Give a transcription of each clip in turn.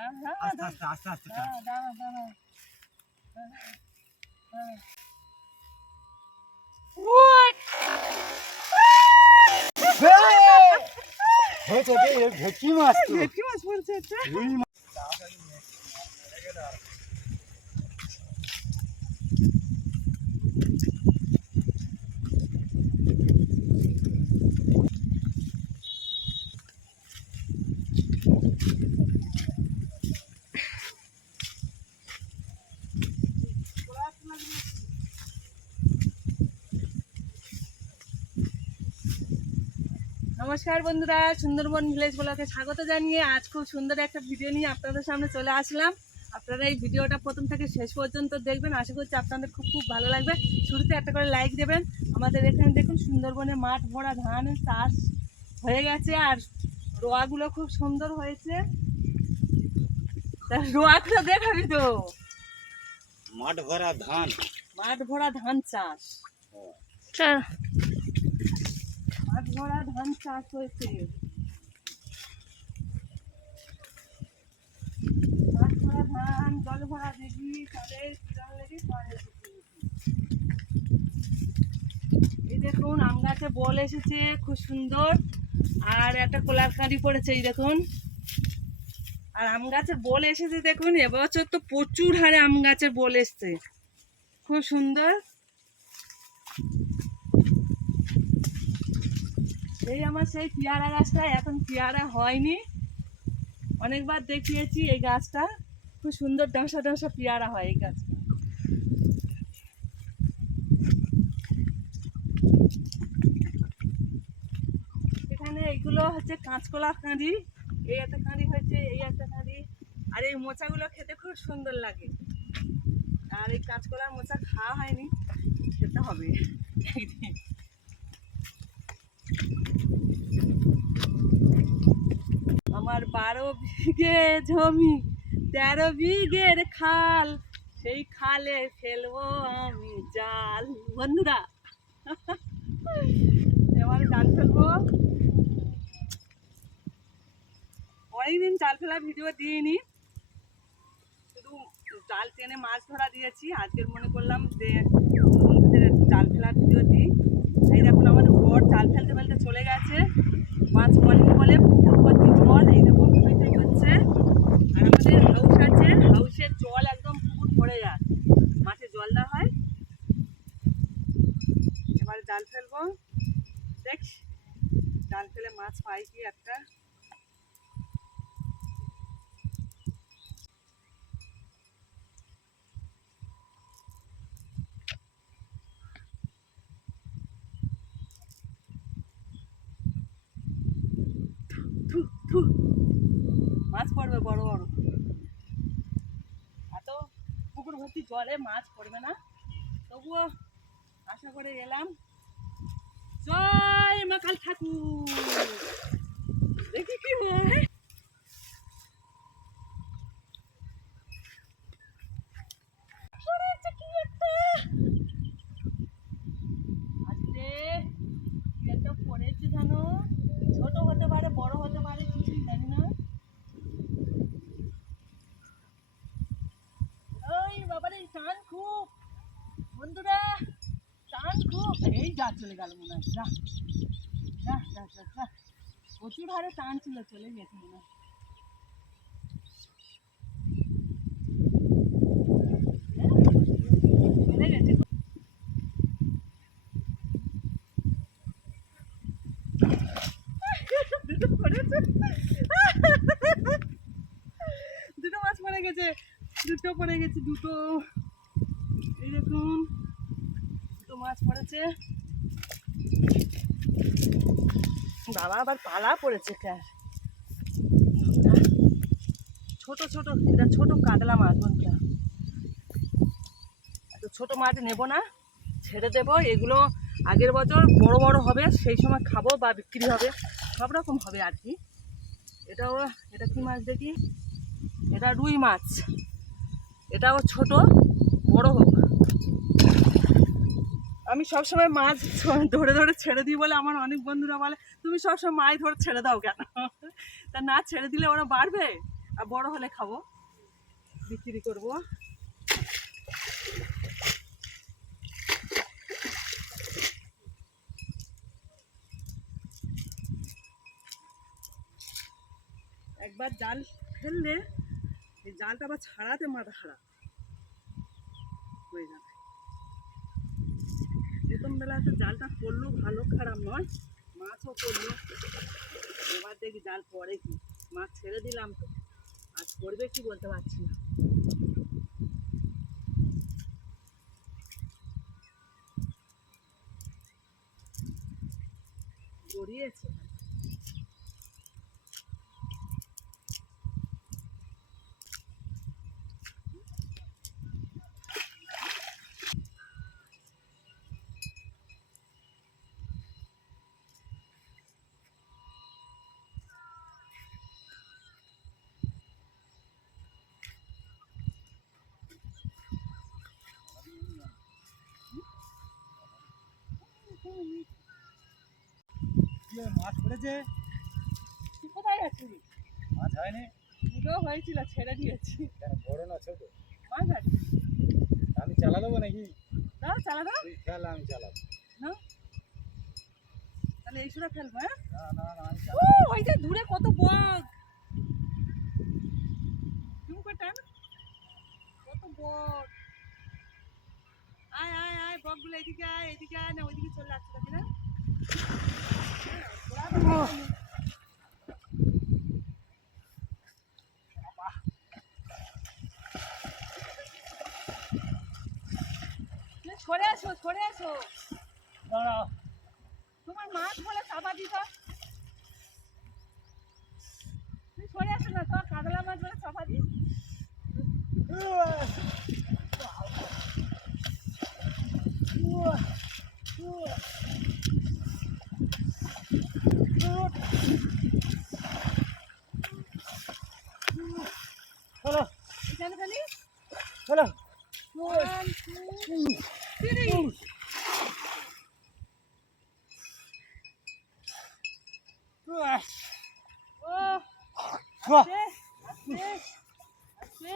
আস্তে আস্তে আস্তে আস্তে ভেটকি মাছ বলছে নমস্কার বন্ধুরা, সুন্দরবন ভিলেজ ব্লগে স্বাগত জানিয়ে আজ খুব সুন্দর একটা ভিডিও নিয়ে আপনাদের সামনে চলে আসলাম। আপনারা এই ভিডিওটা প্রথম থেকে শেষ পর্যন্ত দেখবেন, আশা করছি আপনাদের খুব ভালো লাগবে। শুরুতে একটা করে লাইক দেবেন। আমাদের এখানে দেখুন সুন্দরবনে মাঠ ভরা ধান চাষ হয়ে গেছে, আর রোয়াগুলো খুব সুন্দর হয়েছে। রোয়াগুলো দেখাবি তো, মাঠ ভরা ধান চাষ, মাঠ ভরা ধান চাষ হয়েছে। মাঠ ভরা ধান, জল ভরা দিঘি, তাদের এই দেখুন আম গাছে বল এসেছে খুব সুন্দর, আর একটা কলার কাঁদি পড়েছে এই দেখুন। আর আম গাছের বল এসেছে দেখুন, এবছর তো প্রচুর হারে আম গাছের বল এসছে, খুব সুন্দর। এই আমার সেই পেয়ারা গাছটা এখন পেয়ারা হয়নি, অনেকবার দেখিয়েছি। এই গাছটা খুব সুন্দর ডাঁসা ডাঁসা পেয়ারা হয় এই গাছটা। এখানে এইগুলো হচ্ছে কাঁচকলা কাঁদি, এই একটা কাঁদি হয়েছে, এই একটা কাঁদি। আর এই মোচাগুলো খেতে খুব সুন্দর লাগে। আর এই কাঁচকলা মোচা খাওয়া হয়নি, খেতে হবে। আমার 12 বিঘে জমি, 13 বিঘের খাল, সেই খালে ফেলবো আমি জাল। বন্ধুরা এবার জাল ফেলবো। অনেকদিন জাল ফেলা ভিডিও দিইনি, শুধু জাল টেনে মাছ ধরা দিয়েছি। আজকের মনে করলাম যে বন্ধুদের একটু জাল ফেলার ভিডিও দিই। এই দেখুন আমাদের বর জাল ফেলতে ফেলতে চলে গেছে, মাছ পড়েনি বলে পুকুর ভর্তি জল, এই দেখুন হচ্ছে। আর আমাদের হাউস আছে, হাউসের জল একদম পুকুর ভরে যায়, মাঠে জল দেওয়া হয়। এবারে জাল ফেলবো, দেখ জাল ফেলে মাছ পাই কি একটা। মাছ পড়বে বড় বড়, এত পুকুর ভর্তি জলে মাছ পড়বে না, তবুও আশা করে এলাম। জয় মা কাল ঠাকুর, দেখি কি হয়। পড়েছে জানো, ছোট হতে পারে বড় হতে পারে, কিছুই জানি না। ওই বাবারে টান খুব, বন্ধুরা টান খুব। এই যা চলে গেল মনে হয়, যা যা যা যা যা, প্রচুর হারে টান ছিল, চলে গেছে মনে হয়। চলে গেছে। দুটো মাছ পড়ে গেছে, দুটো। এই দেখুন দুটো মাছ পড়েছে। বাবা আবার পালা পড়েছে, ছোট ছোট, এটা ছোট কাতলা মাছ। বন্ধুরা এত ছোট মাছ নেব না, ছেড়ে দেবো। এগুলো আগের বছর বড় বড় হবে, সেই সময় খাবো বা বিক্রি হবে, সব রকম হবে আর কি। এটা কি মাছ দেখি, এটা রুই মাছ। এটাও ছোট, বড় হোক। আমি সবসময় মাছ ধরে ধরে ছেড়ে দিই বলে আমার অনেক বন্ধুরা বলে তুমি সবসময় মাছ ধরে ছেড়ে দাও কেন। তা না ছেড়ে দিলে ওরা বাড়বে, আর বড় হলে খাবো, বিক্রি করবো। একবার জাল ফেললে এই জালটা আবার ছাড়াতে মাথা খারাপ হয়ে যাবে। প্রথম বেলায় তো জালটা পড়লো ভালো, খারাপ নয়, মাছও পড়লো। এবার দেখি জাল পড়ে কি, মাছ ছেড়ে দিলাম তো, আজ পড়বে কি বলতে পারছি না। গড়িয়েছে। মাছ পড়েছে। তুই কোথায় আছিস? মাছ হয়নি। দুটো হয়েছিল, ছেড়ে দিয়েছি। কেন বড় না ছোট? মাছ আছে, আমি চালা দেবো নাকি? দাও চালা দাও। তুই খেল, আমি চালাবো। না তাহলে এই সুরা ফেলবো। হ্যাঁ, না না না, আমি ও ওই যে দূরে কত বক, জুম করে টান, কত বক। আয় আয় আয়, বকগুলো এদিকে আয়, এদিকে আয়, না ওইদিকে চলে যাচ্ছে নাকি না? সরে আসো, সরে আসো, দাঁড়াও। তোমার মাছ বলে চাপা দিত। তুই সরে আসো না, তোমার কাতলা মাছ বলে চাপা দি। চলো এখানে খালি চলো। 1 2 3। ও আস্তে আস্তে আস্তে।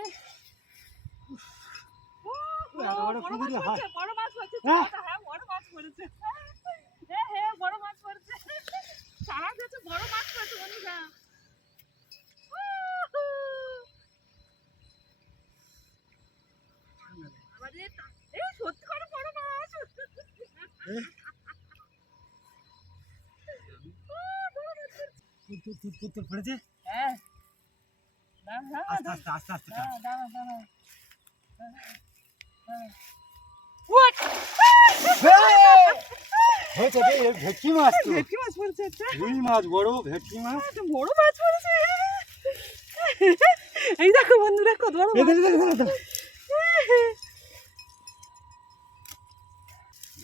ও বড় মাছ পড়ছে, হ্যাঁ বড় মাছ পড়েছে। হ্যাঁ বড় মাছ পড়েছে, সারা যাচ্ছে, বড় মাছ পড়েছে বন্ধুরা। আমাদের এই সত্যি করে বড় মাছ। তোর পড়েছে। হ্যাঁ দাঁড়া আস্তে আস্তে আস্তে আস্তে টান। দাঁড়া দাঁড়া। হয়েছে রে, এ ভেটকি মাছ তো। ভেটকি মাছ পড়েছে একটা, রুই মাছ বড়, ভেটকি মাছ। একটা বড় মাছ পড়েছে। এই দেখো বন্ধুরা কত বড় মাছ।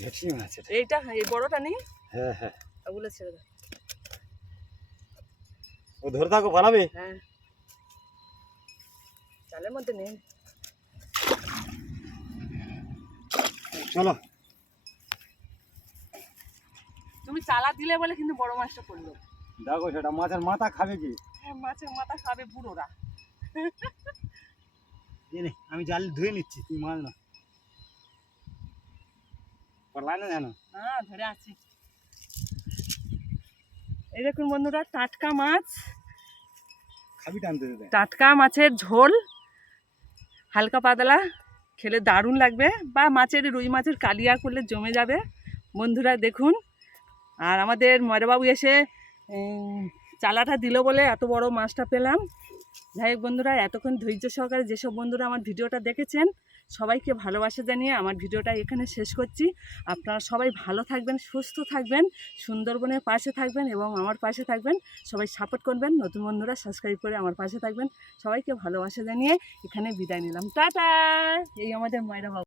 ভেটকি মাছ এটা। এইটা এই বড়টা নেই, হ্যাঁ হ্যাঁ, ওগুলো ছেড়ে দাও। ও ধরে থাকো, পালাবে। হ্যাঁ চালের মধ্যে নেই। চলো। তুমি চালা দিলে বলে কিন্তু বড় মাছটা পড়লো। দেখো সেটা মাছের মাথা খাবে কি? হ্যাঁ মাছের মাথা খাবে বুড়োরা। নে আমি জাল ধুয়ে নিচ্ছি, তুই মাছ না পারলাই না জানো। হ্যাঁ ধরে আছি। এই দেখুন বন্ধুরা, টাটকা মাছ, খাবি টানতে দে। টাটকা মাছের ঝোল, হালকা পাতলা, খেলে দারুণ লাগবে, বা মাছের রুই মাছের কালিয়া করলে জমে যাবে বন্ধুরা। দেখুন, আর আমাদের ময়রাবাবু এসে চালাটা দিল বলে এত বড় মাছটা পেলাম। যাই হোক বন্ধুরা, এতক্ষণ ধৈর্য সহকারে যেসব বন্ধুরা আমার ভিডিওটা দেখেছেন সবাইকে ভালোবাসা জানিয়ে আমার ভিডিওটা এখানে শেষ করছি। আপনারা সবাই ভালো থাকবেন, সুস্থ থাকবেন, সুন্দরবনের পাশে থাকবেন এবং আমার পাশে থাকবেন। সবাই সাপোর্ট করবেন, নতুন বন্ধুরা সাবস্ক্রাইব করে আমার পাশে থাকবেন। সবাইকে ভালোবাসা জানিয়ে এখানে বিদায় নিলাম, টাটা। এই আমাদের ময়রাবাবু।